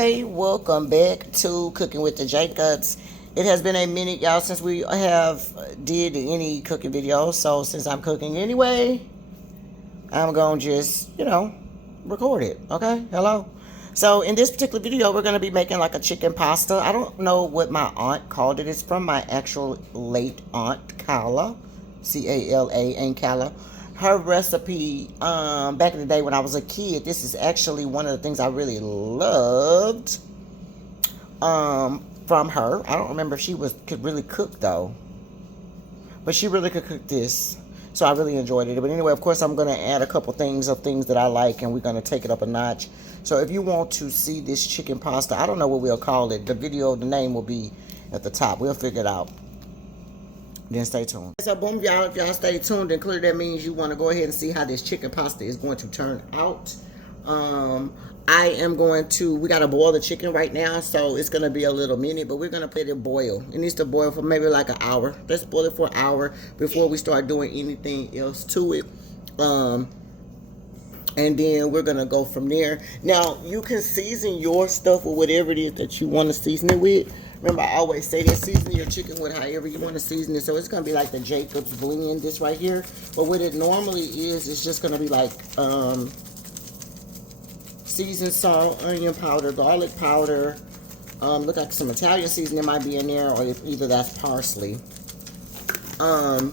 Hey, welcome back to Cooking with the Jacobs. It has been a minute, y'all, since we have did any cooking videos. So since I'm cooking anyway, I'm gonna just, record it. Okay, hello. So in this particular video, we're gonna be making like a chicken pasta. I don't know what my aunt called it. It's from my actual late aunt, Carla, C-A-L-A, Aunt Carla. Her recipe, back in the day when I was a kid, this is actually one of the things I really loved, from her. I don't remember if she could really cook though, but she really could cook this. So I really enjoyed it. But anyway, of course, I'm going to add a couple things that I like, and we're going to take it up a notch. So if you want to see this chicken pasta, I don't know what we'll call it. The name will be at the top. We'll figure it out. Then stay tuned. So boom, y'all, if y'all stay tuned, then clearly that means you want to go ahead and see how this chicken pasta is going to turn out. We got to boil the chicken right now, so it's going to be a little minute, but we're going to let it boil. It needs to boil for maybe like an hour. Let's boil it for an hour before we start doing anything else to it. And then we're going to go from there. Now, you can season your stuff with whatever it is that you want to season it with. Remember, I always say that season your chicken with however you want to season it. So it's going to be like the Jacobs blend, this right here. But what it normally is, it's just going to be like seasoned salt, onion powder, garlic powder. Look like some Italian seasoning might be in there, or either that's parsley. You're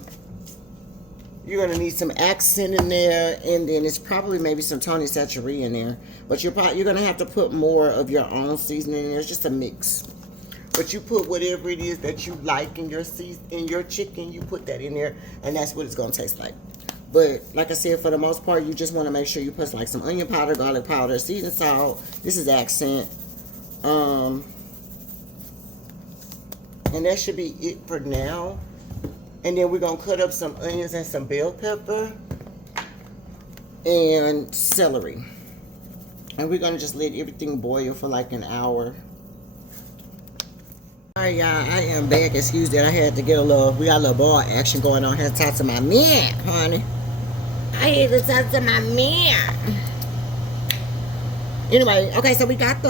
going to need some accent in there, and then it's probably maybe some Tony Chachere in there. But you're going to have to put more of your own seasoning in there. It's just a mix. But you put whatever it is that you like in your chicken, you put that in there, and that's what it's going to taste like. But like I said, for the most part, you just want to make sure you put like some onion powder, garlic powder, seasoned salt. This is accent. And that should be it for now. And then we're going to cut up some onions and some bell pepper and celery. And we're going to just let everything boil for like an hour. Alright, y'all, I am back. Excuse that. I had to get we got a little ball action going on. I had to talk to my man, honey. I had to talk to my man. Anyway, okay, so we got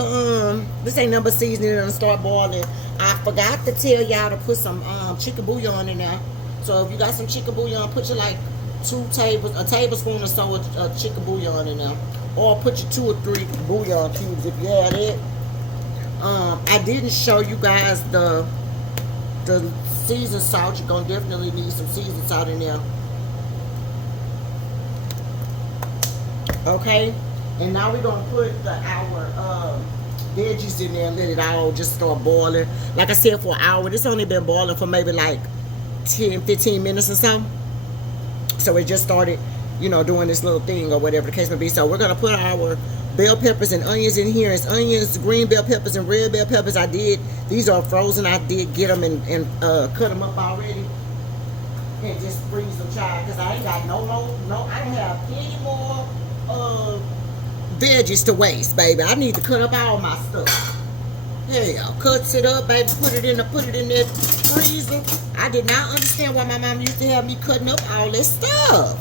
this ain't number seasoning and start boiling. I forgot to tell y'all to put some chicken bouillon in there. So if you got some chicken bouillon, put your like a tablespoon or so of chicken bouillon in there. Or put your 2 or 3 bouillon cubes if you had it. I didn't show you guys the seasoned salt. You're gonna definitely need some seasoned salt in there. Okay, and now we're gonna put our veggies in there and let it all just start boiling. Like I said, for an hour. It's only been boiling for maybe like 10-15 minutes or so. So it just started, doing this little thing or whatever the case may be. So we're gonna put our bell peppers and onions in here. It's onions, green bell peppers, and red bell peppers. These are frozen. I did get them and cut them up already. And just freeze them, child, because I ain't got I don't have any more veggies to waste, baby. I need to cut up all my stuff. Yeah, cuts it up, baby, put it in that freezer. I did not understand why my mom used to have me cutting up all this stuff.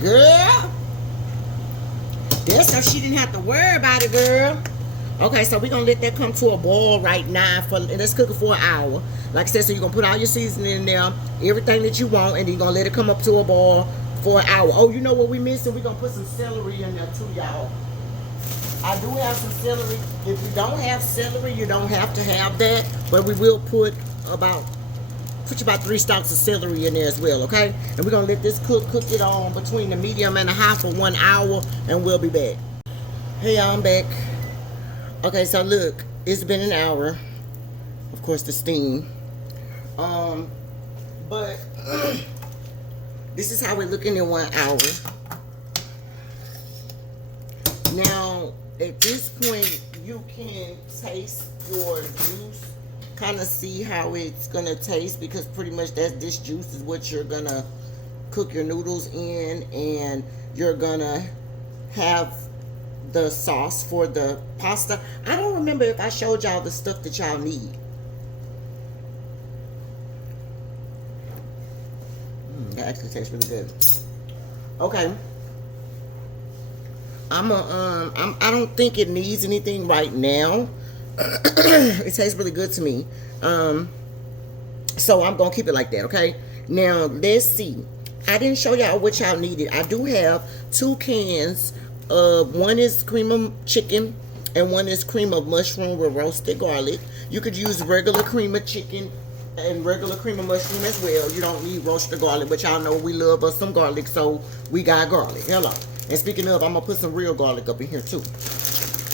Girl. That's so she didn't have to worry about it, girl. Okay, so we're going to let that come to a boil right now. Let's cook it for an hour. Like I said, so you're going to put all your seasoning in there, everything that you want, and then you're going to let it come up to a boil for an hour. Oh, you know what we missing? We're going to put some celery in there too, y'all. I do have some celery. If you don't have celery, you don't have to have that. But we will put about 3 stalks of celery in there as well, okay? And we're going to let this cook it on between the medium and the high for 1 hour, and we'll be back. Hey, y'all, I'm back. Okay, so look, it's been an hour. Of course, the steam. But this is how we're looking in 1 hour. Now, at this point, you can taste your juice. Kind of see how it's going to taste, because pretty much this juice is what you're going to cook your noodles in, and you're going to have the sauce for the pasta. I don't remember if I showed y'all the stuff that y'all need. That actually tastes really good. Okay. I don't think it needs anything right now. It tastes really good to me. So I'm gonna keep it like that, okay? Now let's see. I didn't show y'all what y'all needed. I do have 2 cans of, one is cream of chicken and one is cream of mushroom with roasted garlic. You could use regular cream of chicken and regular cream of mushroom as well. You don't need roasted garlic, but y'all know we love us some garlic, so we got garlic. Hello. And speaking of, I'm gonna put some real garlic up in here too.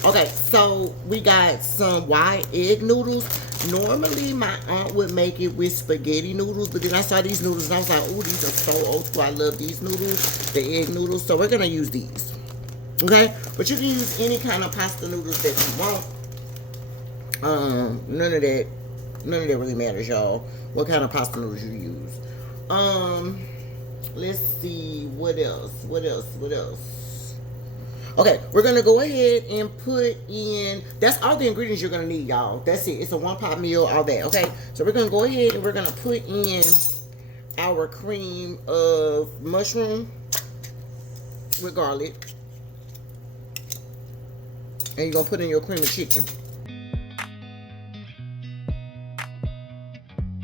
Okay, so we got some white egg noodles. Normally, my aunt would make it with spaghetti noodles, but then I saw these noodles and I was like, oh, these are so old school. I love these noodles, the egg noodles. So we're gonna use these. Okay, but you can use any kind of pasta noodles that you want. None of that really matters, y'all. What kind of pasta noodles you use. Let's see, what else? Okay, we're gonna go ahead and put in, that's all the ingredients you're gonna need, y'all. That's it. It's a 1-pot meal, all that, okay? So we're gonna go ahead and we're gonna put in our cream of mushroom with garlic. And you're gonna put in your cream of chicken.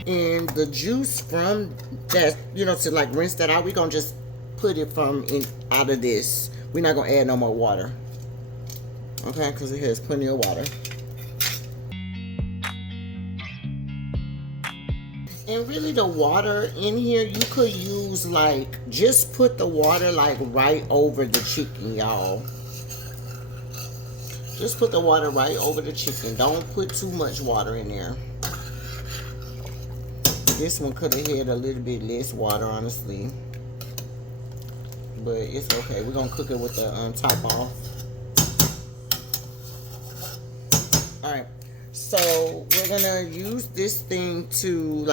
And the juice from that, to like rinse that out, we're gonna just put it out of this. We're not gonna add no more water, okay? Because it has plenty of water. And really, the water in here, you could use just put the water right over the chicken, y'all. Just put the water right over the chicken. Don't put too much water in there. This one could have had a little bit less water, honestly. But it's okay. We're going to cook it with the top off. Alright. So, we're going to use this thing to,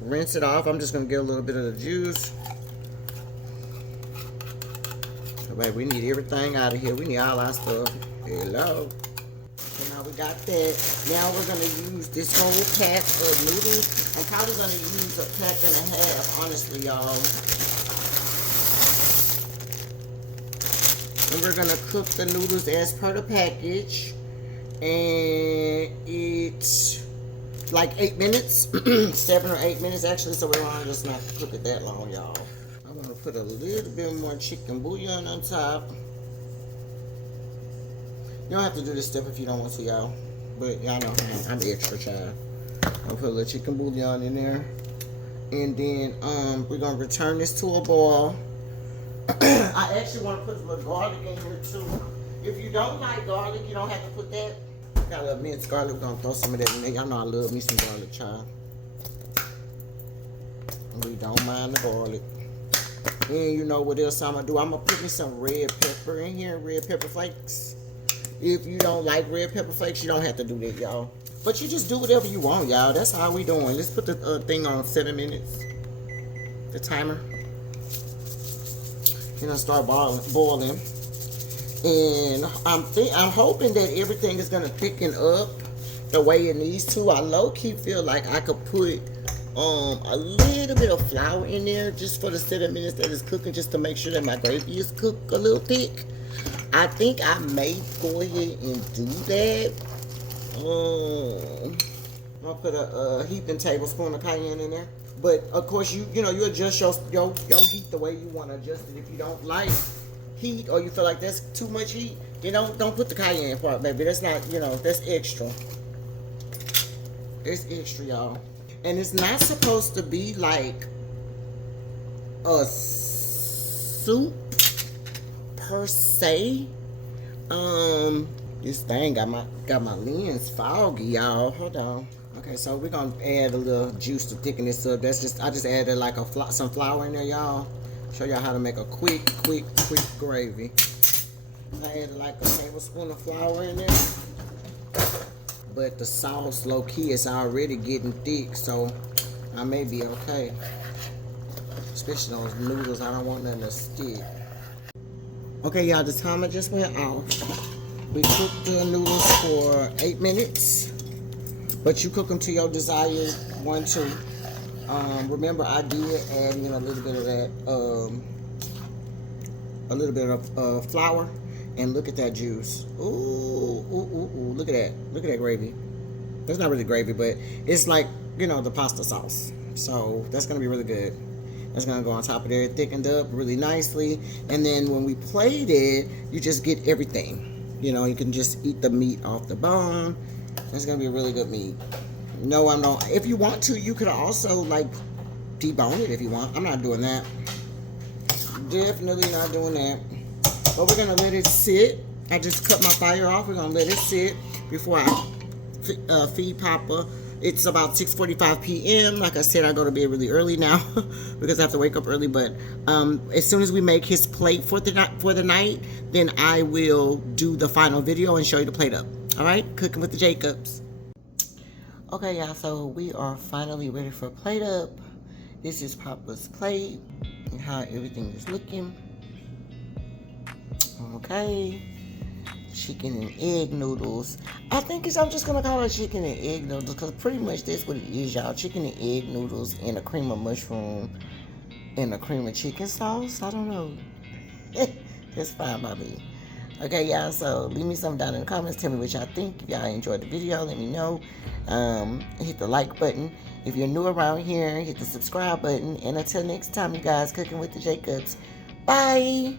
rinse it off. I'm just going to get a little bit of the juice. Alright, we need everything out of here. We need all our stuff. Hello. So now we got that. Now we're going to use this whole pack of noodles. I'm probably going to use a pack and a half, honestly, y'all. And we're going to cook the noodles as per the package. And it's like 8 minutes. 7 or 8 minutes, actually. So we're going to just not cook it that long, y'all. I'm going to put a little bit more chicken bouillon on top. You don't have to do this stuff if you don't want to, y'all. But y'all know I'm extra, child. I'll put a little chicken bouillon in there. And then we're going to return this to a boil. I actually want to put a little garlic in here too. If you don't like garlic, you don't have to put that. Got a little minced garlic. We're going to throw some of that in there. Y'all know I love me some garlic, child. We don't mind the garlic. And you know what else I'm going to do? I'm going to put me some red pepper in here. Red pepper flakes. If you don't like red pepper flakes, you don't have to do that, y'all. But you just do whatever you want, y'all. That's how we doing. Let's put the thing on 7 minutes. The timer. Start boiling. And I'm hoping that everything is gonna thicken up the way it needs to. I low-key feel like I could put a little bit of flour in there just for the 7 minutes that it's cooking, just to make sure that my gravy is cooked a little thick. I think I may go ahead and do that. I'm gonna put a heaping tablespoon of cayenne in there. But of course, you adjust your heat the way you want to adjust it. If you don't like heat, or you feel like that's too much heat, then don't put the cayenne part, baby. That's not, that's extra. It's extra, y'all. And it's not supposed to be like a soup per se. This thing got my lens foggy, y'all. Hold on. Okay, so we're gonna add a little juice to thicken this up. I just added some flour in there, y'all. Show y'all how to make a quick gravy. I added like a tablespoon of flour in there. But the sauce, low key, is already getting thick, so I may be okay. Especially those noodles, I don't want nothing to stick. Okay, y'all, the timer just went off. We cooked the noodles for 8 minutes. But you cook them to your desired 1-2. Remember, I did add in a little bit of that, a little bit of flour, And look at that juice. Ooh, ooh, ooh, ooh. Look at that. Look at that gravy. That's not really gravy, but it's like, the pasta sauce. So that's going to be really good. That's going to go on top of there, thickened up really nicely. And then when we plate it, you just get everything. You can just eat the meat off the bone. That's going to be a really good meat. No, I'm not. If you want to, you could also, like, debone it if you want. I'm not doing that. Definitely not doing that. But we're going to let it sit. I just cut my fire off. We're going to let it sit before I feed Papa. It's about 6:45 p.m. Like I said, I go to bed really early now because I have to wake up early. But as soon as we make his plate for the night, then I will do the final video and show you the plate up. All right? Cooking with the Jacobs. Okay, y'all. So we are finally ready for plate up. This is Papa's plate and how everything is looking. Okay. Chicken and egg noodles. I think I'm just gonna call it chicken and egg noodles because pretty much that's what it is, y'all. Chicken and egg noodles and a cream of mushroom and a cream of chicken sauce. I don't know. That's fine by me. Okay, y'all. So leave me something down in the comments. Tell me what y'all think. If y'all enjoyed the video, let me know. Hit the like button. If you're new around here, hit the subscribe button. And until next time, you guys, cooking with the Jacobs. Bye.